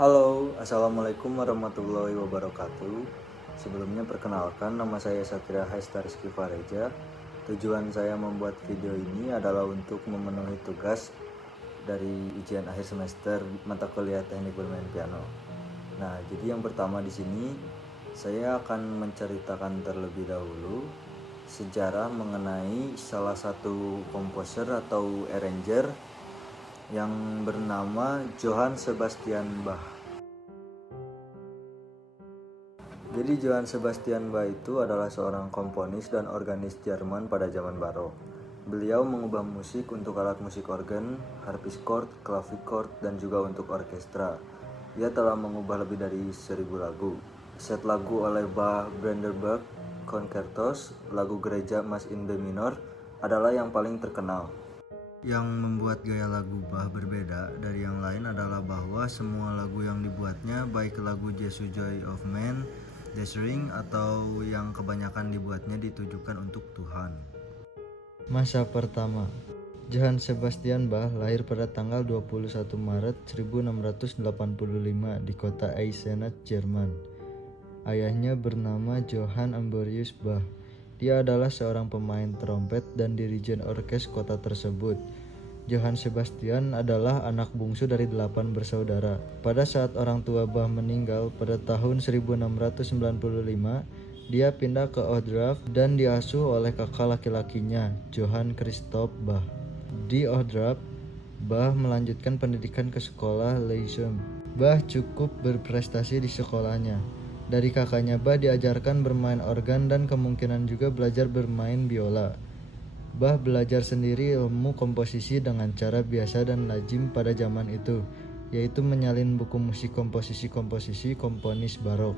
Halo, Assalamualaikum warahmatullahi wabarakatuh. Sebelumnya perkenalkan, nama saya Satria Haista Rizky Fareja. Tujuan saya membuat video ini adalah untuk memenuhi tugas dari ujian akhir semester mata kuliah teknik bermain piano. Nah, jadi yang pertama di sini saya akan menceritakan terlebih dahulu sejarah mengenai salah satu komposer atau arranger yang bernama Johann Sebastian Bach. Jadi Johann Sebastian Bach itu adalah seorang komponis dan organist Jerman pada zaman barok. Beliau mengubah musik untuk alat musik organ, harpsichord, clavichord, dan juga untuk orkestra. Ia telah mengubah lebih dari 1000 lagu. Set lagu oleh Bach, Brandenburg Concertos, lagu gereja Mass in B minor adalah yang paling terkenal. Yang membuat gaya lagu Bach berbeda dari yang lain adalah bahwa semua lagu yang dibuatnya, baik lagu Jesus Joy of Man, Desiring, atau yang kebanyakan dibuatnya ditujukan untuk Tuhan. Masa pertama, Johann Sebastian Bach lahir pada tanggal 21 Maret 1685 di kota Eisenach, Jerman. Ayahnya bernama Johann Ambroius Bach. Dia adalah seorang pemain trompet dan dirijen orkes kota tersebut. Johann Sebastian adalah anak bungsu dari 8 bersaudara. Pada saat orang tua Bach meninggal pada tahun 1695, dia pindah ke Ohrdruf dan diasuh oleh kakak laki-lakinya, Johann Christoph Bach. Di Ohrdruf, Bach melanjutkan pendidikan ke sekolah Lyceum. Bach cukup berprestasi di sekolahnya. Dari kakaknya Bach diajarkan bermain organ dan kemungkinan juga belajar bermain biola. Bach belajar sendiri ilmu komposisi dengan cara biasa dan lazim pada zaman itu, yaitu menyalin buku musik komposisi-komposisi komponis barok.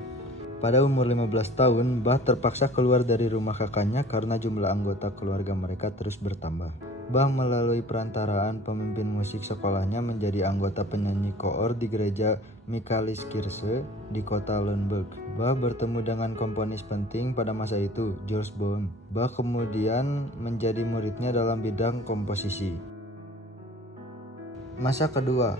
Pada umur 15 tahun, Bach terpaksa keluar dari rumah kakaknya karena jumlah anggota keluarga mereka terus bertambah. Bach melalui perantaraan pemimpin musik sekolahnya menjadi anggota penyanyi koor di gereja Michaeliskirche di kota Lüneburg. Bach bertemu dengan komponis penting pada masa itu, George Baum. Bach kemudian menjadi muridnya dalam bidang komposisi. Masa kedua,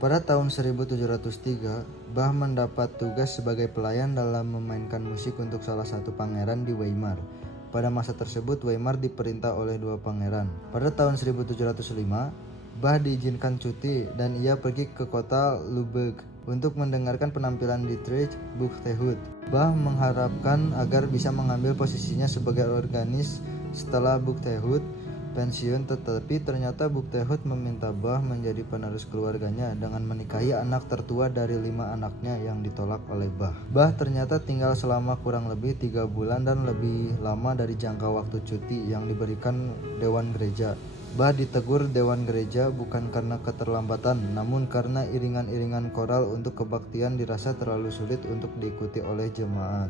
pada tahun 1703, Bach mendapat tugas sebagai pelayan dalam memainkan musik untuk salah satu pangeran di Weimar. Pada masa tersebut, Weimar diperintah oleh dua pangeran. Pada tahun 1705, Bach diizinkan cuti dan ia pergi ke kota Lübeck untuk mendengarkan penampilan Dietrich Buxtehude. Bach mengharapkan agar bisa mengambil posisinya sebagai organis setelah Buxtehude pensiun, tetapi ternyata Buxtehude meminta Bach menjadi penerus keluarganya dengan menikahi anak tertua dari 5 anaknya yang ditolak oleh Bach. Bach ternyata tinggal selama kurang lebih 3 bulan dan lebih lama dari jangka waktu cuti yang diberikan Dewan Gereja. Bach ditegur Dewan Gereja bukan karena keterlambatan, namun karena iringan-iringan koral untuk kebaktian dirasa terlalu sulit untuk diikuti oleh jemaat.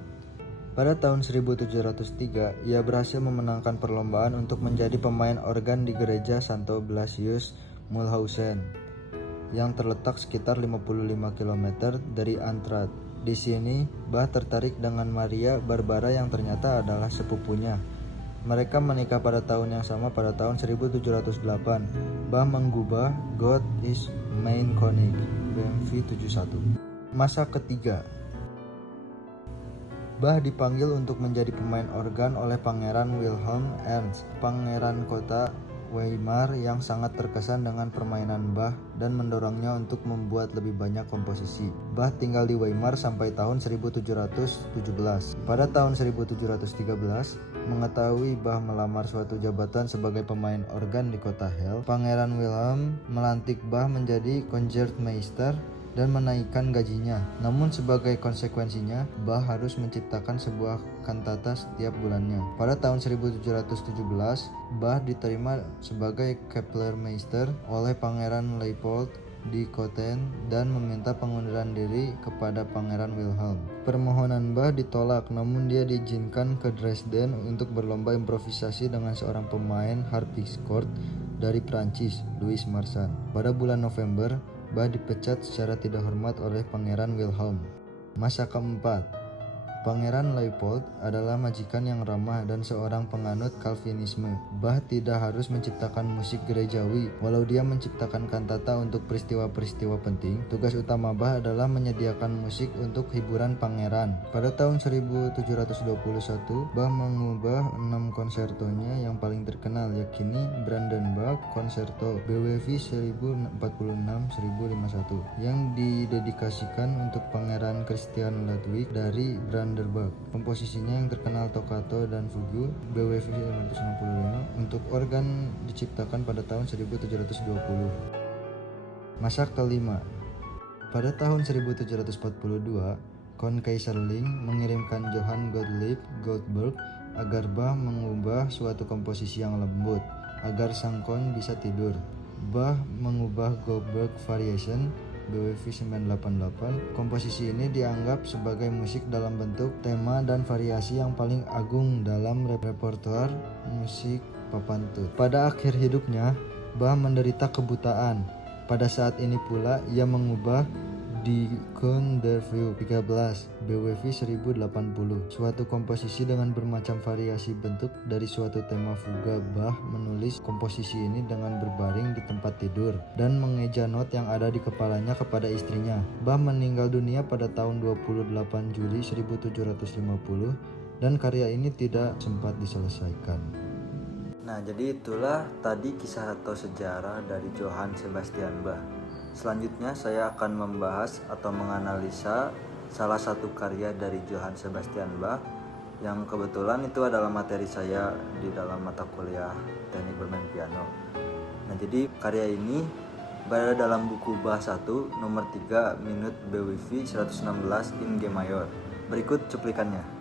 Pada tahun 1703, ia berhasil memenangkan perlombaan untuk menjadi pemain organ di gereja Santo Blasius Mulhausen yang terletak sekitar 55 km dari Antrat. Di sini, Bach tertarik dengan Maria Barbara yang ternyata adalah sepupunya. Mereka menikah pada tahun yang sama pada tahun 1708. Bach menggubah God is Mein König BMV 71. Masa ketiga, Bach dipanggil untuk menjadi pemain organ oleh Pangeran Wilhelm Ernst, pangeran kota Weimar yang sangat terkesan dengan permainan Bach dan mendorongnya untuk membuat lebih banyak komposisi. Bach tinggal di Weimar sampai tahun 1717. Pada tahun 1713, mengetahui Bach melamar suatu jabatan sebagai pemain organ di kota Hell, Pangeran Wilhelm melantik Bach menjadi Concertmeister dan menaikkan gajinya. Namun sebagai konsekuensinya, Bach harus menciptakan sebuah kantata setiap bulannya. Pada tahun 1717, Bach diterima sebagai Kapellmeister oleh Pangeran Leopold di Cothen dan meminta pengunduran diri kepada Pangeran Wilhelm. Permohonan Bach ditolak, namun dia diizinkan ke Dresden untuk berlomba improvisasi dengan seorang pemain harpsichord dari Prancis, Louis Marsan. Pada bulan November, Bach dipecat secara tidak hormat oleh Pangeran Wilhelm. Masa keempat, Pangeran Leopold adalah majikan yang ramah dan seorang penganut Calvinisme. Bach tidak harus menciptakan musik gerejawi. Walau dia menciptakan kantata untuk peristiwa-peristiwa penting, tugas utama Bach adalah menyediakan musik untuk hiburan pangeran. Pada tahun 1721, Bach mengubah 6 konsertonya yang paling terkenal, yakni Brandenburg Concerto BWV 1046-1051, yang didedikasikan untuk Pangeran Christian Ludwig dari Brandenburg. Komposisinya yang terkenal Toccata dan Fugue BWV 565 untuk organ diciptakan pada tahun 1720. Masa kelima. Pada tahun 1742, Count Kaiserling mengirimkan Johann Gottlieb Goldberg agar Bach mengubah suatu komposisi yang lembut agar sang Count bisa tidur. Bach mengubah Goldberg Variation BWV 988. Komposisi ini dianggap sebagai musik dalam bentuk tema dan variasi yang paling agung dalam repertoar musik papantut. Pada akhir hidupnya, Bach menderita kebutaan. Pada saat ini pula ia mengubah Die Kunst der Vue 13 BWV 1080, suatu komposisi dengan bermacam variasi bentuk dari suatu tema fuga. Bach menulis komposisi ini dengan berbaring di tempat tidur dan mengeja not yang ada di kepalanya kepada istrinya. Bach meninggal dunia pada tahun 28 Juli 1750 dan karya ini tidak sempat diselesaikan. Nah, jadi itulah tadi kisah atau sejarah dari Johann Sebastian Bach. Selanjutnya saya akan membahas atau menganalisa salah satu karya dari Johann Sebastian Bach yang kebetulan itu adalah materi saya di dalam mata kuliah teknik bermain piano. Nah, jadi karya ini berada dalam buku Bach 1 nomor 3 Minute BWV 116 in G mayor. Berikut cuplikannya.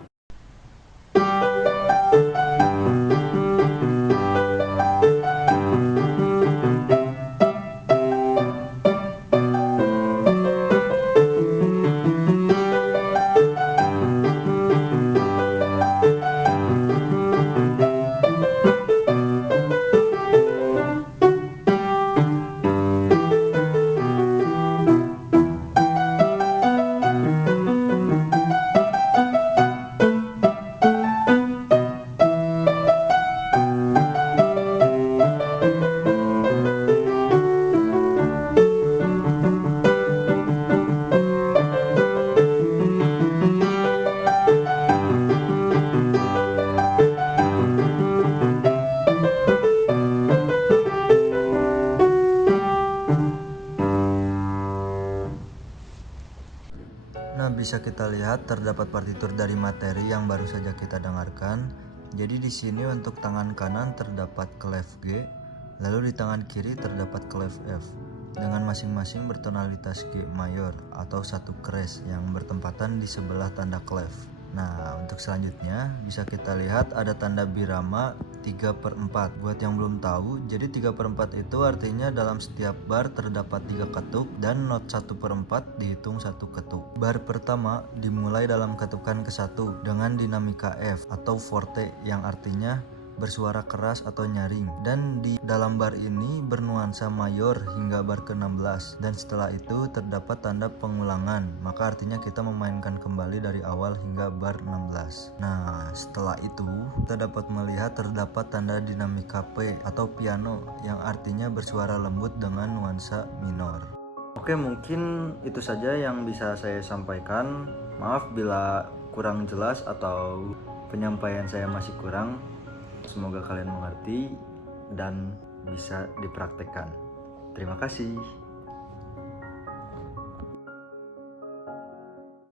Nah, bisa kita lihat terdapat partitur dari materi yang baru saja kita dengarkan. Jadi di sini untuk tangan kanan terdapat clef G, lalu di tangan kiri terdapat clef F dengan masing-masing bertonalitas G mayor atau satu kres yang bertempatan di sebelah tanda clef. Nah, untuk selanjutnya bisa kita lihat ada tanda birama 3/4. Buat yang belum tahu, jadi 3/4 itu artinya dalam setiap bar terdapat 3 ketuk dan not 1/4 dihitung 1 ketuk. Bar pertama dimulai dalam ketukan ke-1 dengan dinamika F atau forte yang artinya bersuara keras atau nyaring, dan di dalam bar ini bernuansa mayor hingga bar ke-16, dan setelah itu terdapat tanda pengulangan, maka artinya kita memainkan kembali dari awal hingga bar 16. Nah, setelah itu kita dapat melihat terdapat tanda dinamika P atau piano yang artinya bersuara lembut dengan nuansa minor. Oke, mungkin itu saja yang bisa saya sampaikan. Maaf bila kurang jelas atau penyampaian saya masih kurang. Semoga kalian mengerti dan bisa dipraktekkan. Terima kasih.